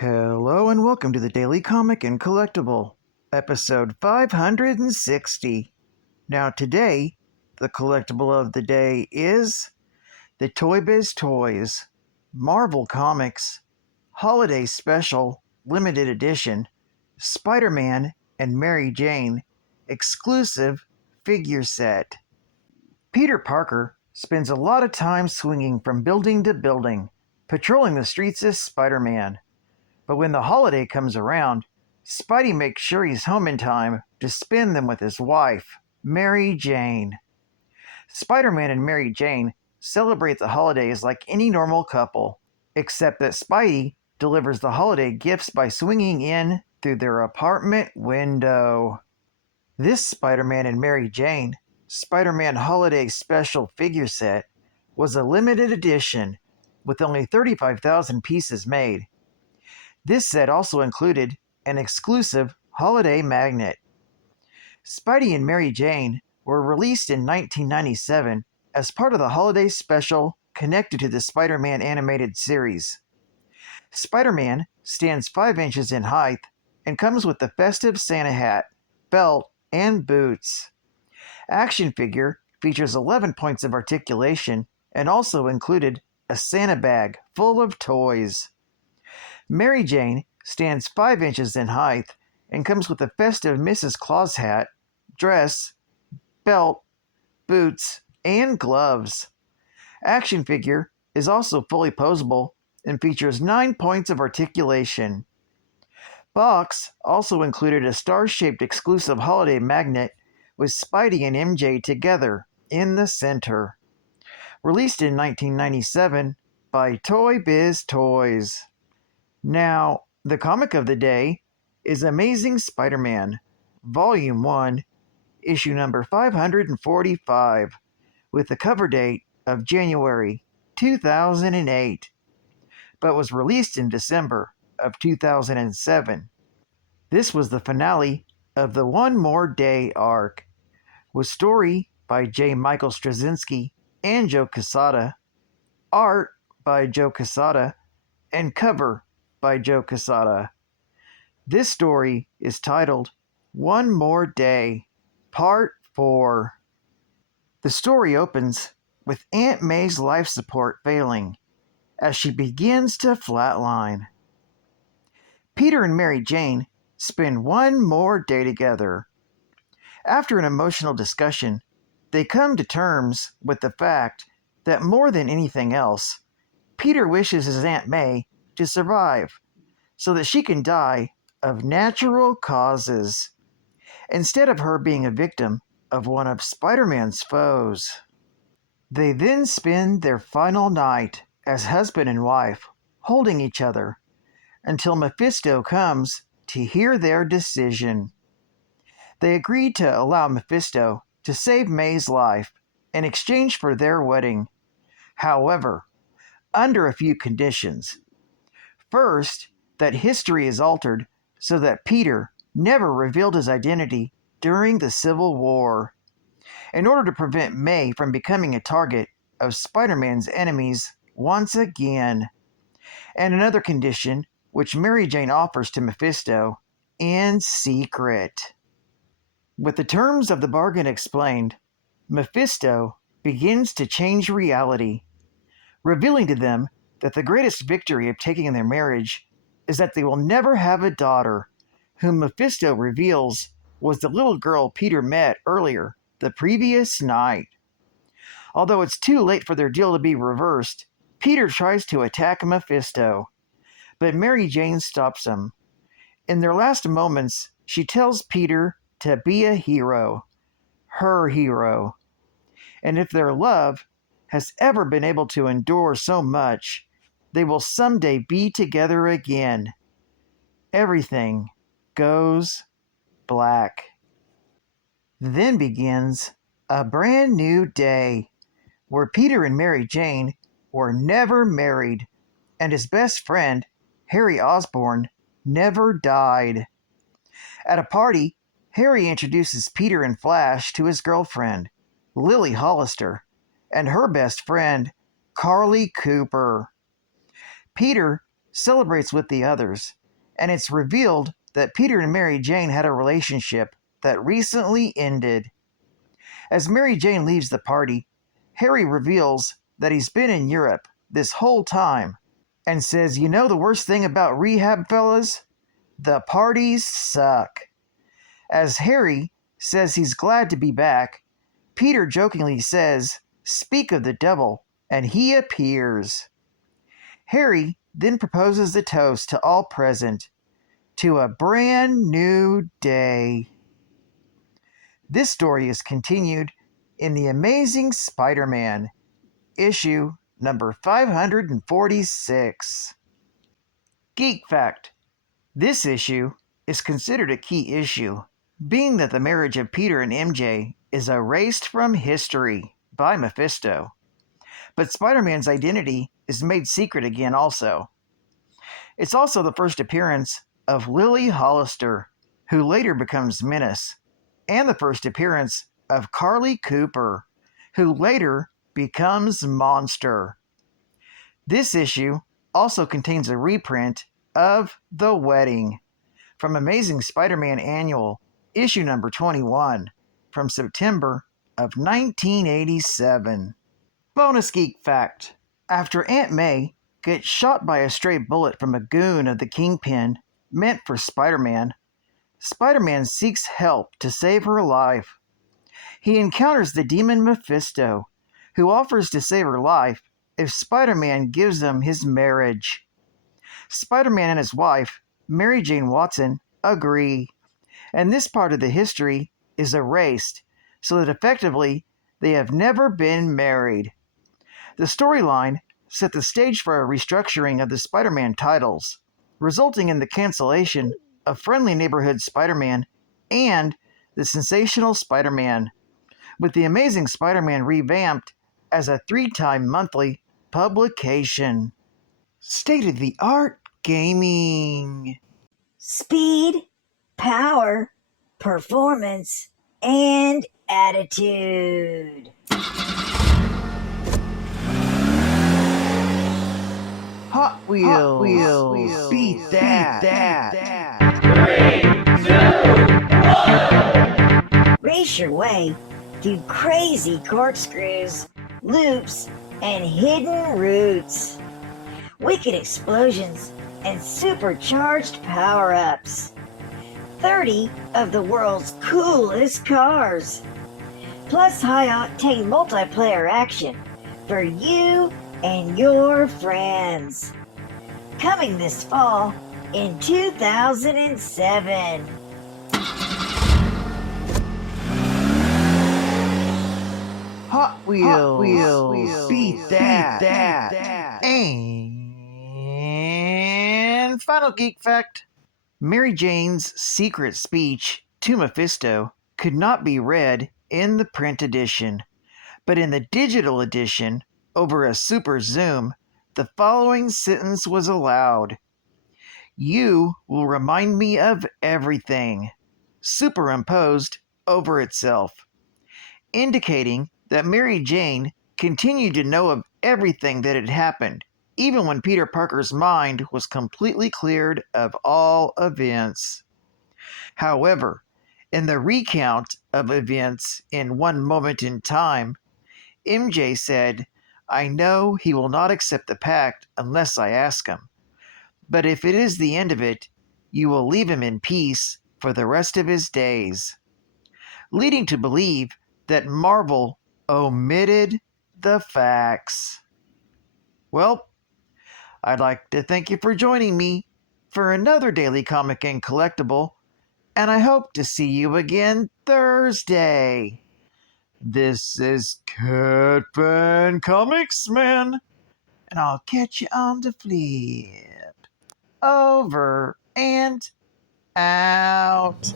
Hello and welcome to the Daily Comic and Collectible, episode 560. Now today, the collectible of the day is the Toybiz Toys, Marvel Comics, Holiday Special, Limited Edition, Spiderman and Mary Jane, exclusive figure set. Peter Parker spends a lot of time swinging from building to building, patrolling the streets as Spider-Man. But when the holiday comes around, Spidey makes sure he's home in time to spend them with his wife, Mary Jane. Spider-Man and Mary Jane celebrate the holidays like any normal couple, except that Spidey delivers the holiday gifts by swinging in through their apartment window. This Spider-Man and Mary Jane Spider-Man Holiday Special figure set was a limited edition with only 35,000 pieces made. This set also included an exclusive holiday magnet. Spidey and Mary Jane were released in 1997 as part of the holiday special connected to the Spider-Man animated series. Spider-Man stands 5 inches in height and comes with the festive Santa hat, belt, and boots. Action figure features 11 points of articulation and also included a Santa bag full of toys. Mary Jane stands 5 inches in height and comes with a festive Mrs. Claus hat, dress, belt, boots, and gloves. Action figure is also fully posable and features 9 points of articulation. Box also included a star-shaped exclusive holiday magnet with Spidey and MJ together in the center. Released in 1997 by Toybiz Toys. Now, the comic of the day is Amazing Spider-Man, Volume 1, issue number 545, with the cover date of January 2008, but was released in December of 2007. This was the finale of the One More Day arc, with story by J. Michael Straczynski and Joe Quesada, art by Joe Quesada, and cover by Joe Quesada. This story is titled One More Day, Part 4. The story opens with Aunt May's life support failing as she begins to flatline. Peter and Mary Jane spend one more day together. After an emotional discussion, they come to terms with the fact that more than anything else, Peter wishes his Aunt May to survive so that she can die of natural causes, instead of her being a victim of one of Spider-Man's foes. They then spend their final night as husband and wife, holding each other, until Mephisto comes to hear their decision. They agree to allow Mephisto to save May's life in exchange for their wedding. However, under a few conditions. First, that history is altered so that Peter never revealed his identity during the Civil War, in order to prevent May from becoming a target of Spider-Man's enemies once again. And another condition, which Mary Jane offers to Mephisto in secret. With the terms of the bargain explained, Mephisto begins to change reality, revealing to them that the greatest victory of taking their marriage is that they will never have a daughter, whom Mephisto reveals was the little girl Peter met earlier the previous night. Although it's too late for their deal to be reversed, Peter tries to attack Mephisto, but Mary Jane stops him. In their last moments, she tells Peter to be a hero, her hero, and if their love has ever been able to endure so much, they will someday be together again. Everything goes black. Then begins a brand new day, where Peter and Mary Jane were never married, and his best friend, Harry Osborn, never died. At a party, Harry introduces Peter and Flash to his girlfriend, Lily Hollister, and her best friend, Carly Cooper. Peter celebrates with the others, and it's revealed that Peter and Mary Jane had a relationship that recently ended. As Mary Jane leaves the party, Harry reveals that he's been in Europe this whole time and says, "You know the worst thing about rehab, fellas? The parties suck." As Harry says he's glad to be back, Peter jokingly says, "Speak of the devil," and he appears. Harry then proposes a toast to all present to a brand new day. This story is continued in The Amazing Spider-Man, issue number 546. Geek Fact: this issue is considered a key issue, being that the marriage of Peter and MJ is erased from history by Mephisto. But Spider-Man's identity is made secret again also. It's also the first appearance of Lily Hollister, who later becomes Menace, and the first appearance of Carly Cooper, who later becomes Monster. This issue also contains a reprint of The Wedding from Amazing Spider-Man Annual, issue number 21, from September of 1987. Bonus Geek Fact: after Aunt May gets shot by a stray bullet from a goon of the Kingpin meant for Spider-Man, Spider-Man seeks help to save her life. He encounters the demon Mephisto, who offers to save her life if Spider-Man gives him his marriage. Spider-Man and his wife, Mary Jane Watson, agree, and this part of the history is erased so that effectively they have never been married. The storyline set the stage for a restructuring of the Spider-Man titles, resulting in the cancellation of Friendly Neighborhood Spider-Man and The Sensational Spider-Man, with The Amazing Spider-Man revamped as a 3-time monthly publication. State-of-the-art gaming. Speed, power, performance, and attitude. Hot Wheels. Beat that. 3, 2, 1. Race your way through crazy corkscrews, loops, and hidden routes. Wicked explosions and supercharged power-ups. 30 of the world's coolest cars. Plus high-octane multiplayer action for you and your friends. Coming this fall in 2007. Hot Wheels. Beat that. And final geek fact: Mary Jane's secret speech to Mephisto could not be read in the print edition, but in the digital edition, over a super zoom, the following sentence was allowed: "You will remind me of everything," superimposed over itself, indicating that Mary Jane continued to know of everything that had happened, even when Peter Parker's mind was completely cleared of all events. However, in the recount of events in One Moment in Time, MJ said, "I know he will not accept the pact unless I ask him. But if it is the end of it, you will leave him in peace for the rest of his days," leading to believe that Marvel omitted the facts. Well, I'd like to thank you for joining me for another Daily Comic and Collectible, and I hope to see you again Thursday. This is Catman Comics Man, and I'll catch you on the flip. Over and out.